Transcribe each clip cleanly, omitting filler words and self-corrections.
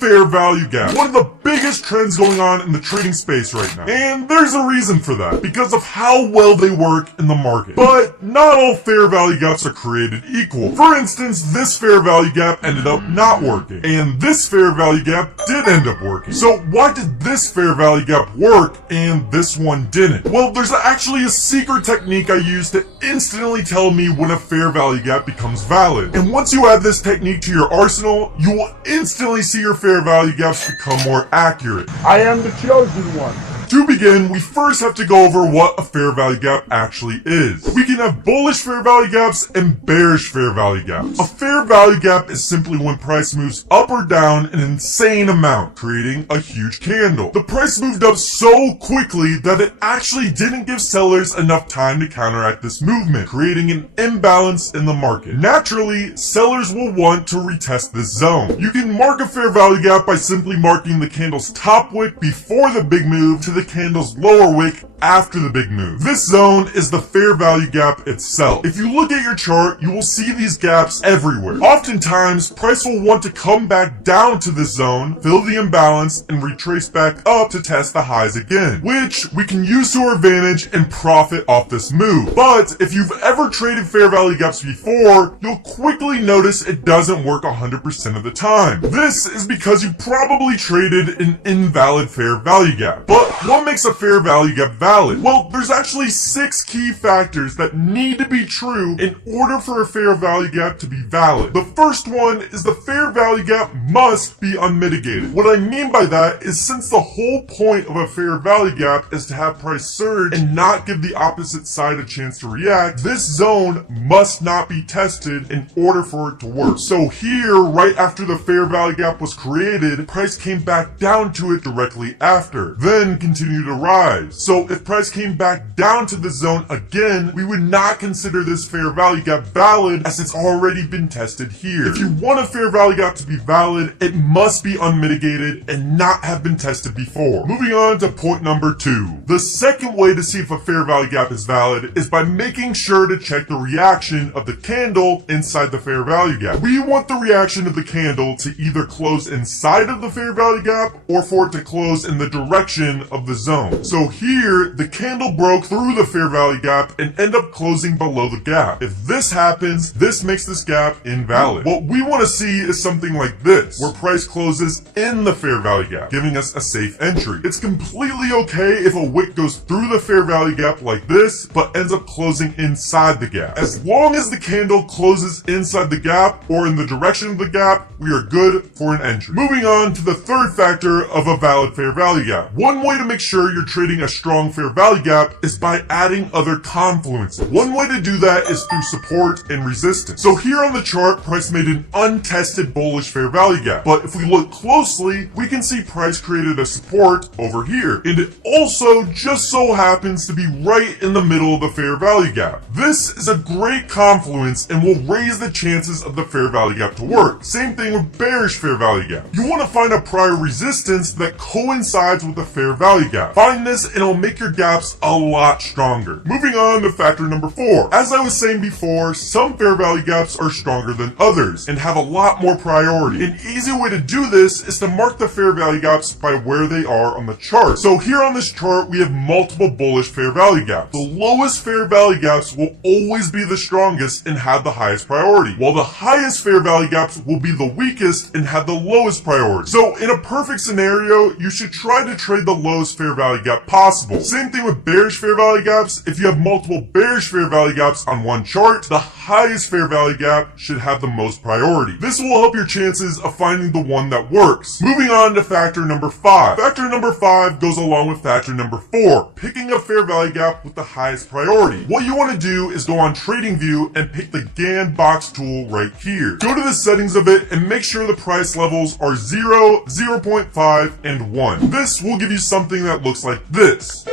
fair value gap, one of the biggest trends going on in the trading space right now. And there's a reason for that, because of how well they work in the market. But not all fair value gaps are created equal. For instance, this fair value gap ended up not working, and this fair value gap did end up working. So why did this fair value gap work and this one didn't? Well, there's actually a secret technique I use to instantly tell me when a fair value gap becomes valid. And once you add this technique to your arsenal, you will instantly see your fair value gaps become more accurate. I am the chosen one. To begin, we first have to go over what a fair value gap actually is. We can have bullish fair value gaps and bearish fair value gaps. A fair value gap is simply when price moves up or down an insane amount, creating a huge candle. The price moved up so quickly that it actually didn't give sellers enough time to counteract this movement, creating an imbalance in the market. Naturally, sellers will want to retest this zone. You can mark a fair value gap by simply marking the candle's top wick before the big move to the candle's lower wick after the big move. This zone is the fair value gap itself. If you look at your chart, you will see these gaps everywhere. Oftentimes, price will want to come back down to this zone, fill the imbalance, and retrace back up to test the highs again, which we can use to our advantage and profit off this move. But if you've ever traded fair value gaps before, you'll quickly notice it doesn't work 100% of the time. This is because you probably traded an invalid fair value gap. But what makes a fair value gap valid? Well, there's actually 6 key factors that need to be true in order for a fair value gap to be valid. The first one is the fair value gap must be unmitigated. What I mean by that is, since the whole point of a fair value gap is to have price surge and not give the opposite side a chance to react, this zone must not be tested in order for it to work. So here, right after the fair value gap was created, price came back down to it directly after, then continued to rise. So if price came back down to the zone again, we would not consider this fair value gap valid, as it's already been tested here. If you want a fair value gap to be valid, it must be unmitigated and not have been tested before. Moving on to point number 2. The second way to see if a fair value gap is valid is by making sure to check the reaction of the candle inside the fair value gap. We want the reaction of the candle to either close inside of the fair value gap or for it to close in the direction of the zone. So here, the candle broke through the fair value gap and end up closing below the gap. If this happens, this makes this gap invalid. What we want to see is something like this, where price closes in the fair value gap, giving us a safe entry. It's completely okay if a wick goes through the fair value gap like this, but ends up closing inside the gap. As long as the candle closes inside the gap or in the direction of the gap, we are good for an entry. Moving on to the third factor of a valid fair value gap. One way to make sure you're trading a strong fair value gap is by adding other confluences. One way to do that is through support and resistance. So here on the chart, price made an untested bullish fair value gap. But if we look closely, we can see price created a support over here. And it also just so happens to be right in the middle of the fair value gap. This is a great confluence and will raise the chances of the fair value gap to work. Same thing with bearish fair value gap. You want to find a prior resistance that coincides with the fair value gap. Find this and it'll make your gaps a lot stronger. Moving on to factor number 4. As I was saying before, some fair value gaps are stronger than others and have a lot more priority. An easy way to do this is to mark the fair value gaps by where they are on the chart. So here on this chart, we have multiple bullish fair value gaps. The lowest fair value gaps will always be the strongest and have the highest priority, while the highest fair value gaps will be the weakest and have the lowest priority. So in a perfect scenario, you should try to trade the lowest fair value gap possible. Same thing with bearish fair value gaps. If you have multiple bearish fair value gaps on one chart, the highest fair value gap should have the most priority. This will help your chances of finding the one that works. Moving on to factor number 5. Factor number 5 goes along with factor number 4, picking a fair value gap with the highest priority. What you want to do is go on TradingView and pick the GAN box tool right here. Go to the settings of it and make sure the price levels are 0, 0.5, and 1. This will give you something that looks like this.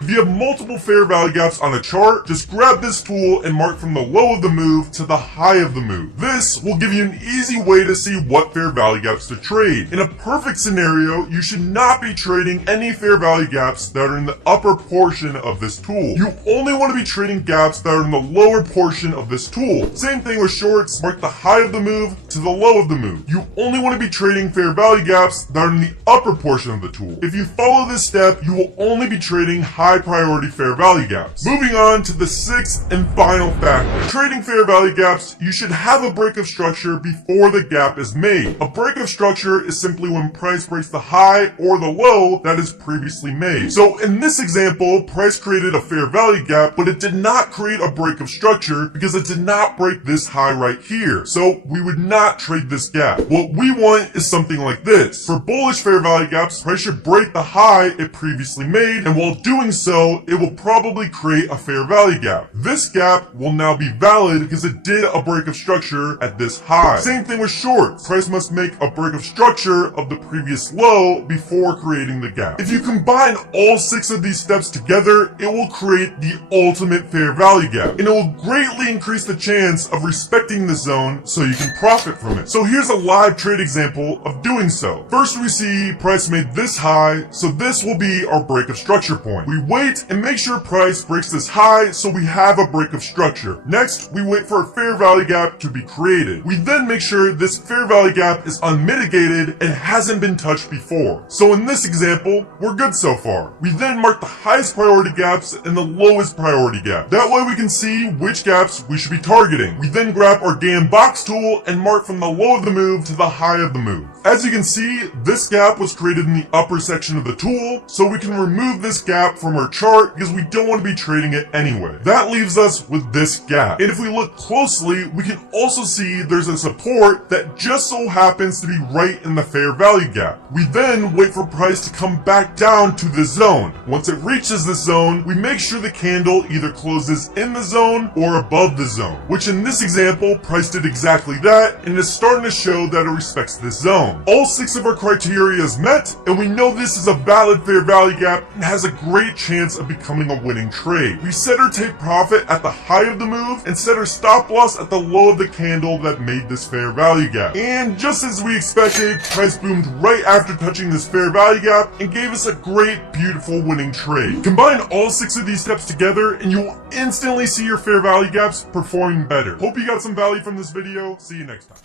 If you have multiple fair value gaps on a chart, just grab this tool and mark from the low of the move to the high of the move. This will give you an easy way to see what fair value gaps to trade. In a perfect scenario, you should not be trading any fair value gaps that are in the upper portion of this tool. You only want to be trading gaps that are in the lower portion of this tool. Same thing with shorts, mark the high of the move to the low of the move. You only want to be trading fair value gaps that are in the upper portion of the tool. If you follow this step, you will only be trading high priority fair value gaps. Moving on to the sixth and final factor. Trading fair value gaps, you should have a break of structure before the gap is made. A break of structure is simply when price breaks the high or the low that is previously made. So in this example, price created a fair value gap, but it did not create a break of structure because it did not break this high right here. So we would not trade this gap. What we want is something like this. For bullish fair value gaps, price should break the high it previously made, and while doing so, it will probably create a fair value gap. This gap will now be valid because it did a break of structure at this high. Same thing with shorts. Price must make a break of structure of the previous low before creating the gap. If you combine all 6 of these steps together, it will create the ultimate fair value gap, and it will greatly increase the chance of respecting the zone so you can profit from it. So here's a live trade example of doing so. First we see price made this high, so this will be our break of structure point. We wait and make sure price breaks this high so we have a break of structure. Next, we wait for a fair value gap to be created. We then make sure this fair value gap is unmitigated and hasn't been touched before. So in this example, we're good so far. We then mark the highest priority gaps and the lowest priority gap. That way we can see which gaps we should be targeting. We then grab our GAN box tool and mark from the low of the move to the high of the move. As you can see, this gap was created in the upper section of the tool, so we can remove this gap from our chart because we don't want to be trading it anyway. That leaves us with this gap. And if we look closely, we can also see there's a support that just so happens to be right in the fair value gap. We then wait for price to come back down to the zone. Once it reaches the zone, we make sure the candle either closes in the zone or above the zone, which in this example, price did exactly that and is starting to show that it respects this zone. All 6 of our criteria is met, and we know this is a valid fair value gap and has a great chance of becoming a winning trade. We set our take profit at the high of the move and set our stop loss at the low of the candle that made this fair value gap. And just as we expected, price boomed right after touching this fair value gap and gave us a great, beautiful winning trade. Combine all 6 of these steps together and you will instantly see your fair value gaps performing better. Hope you got some value from this video. See you next time.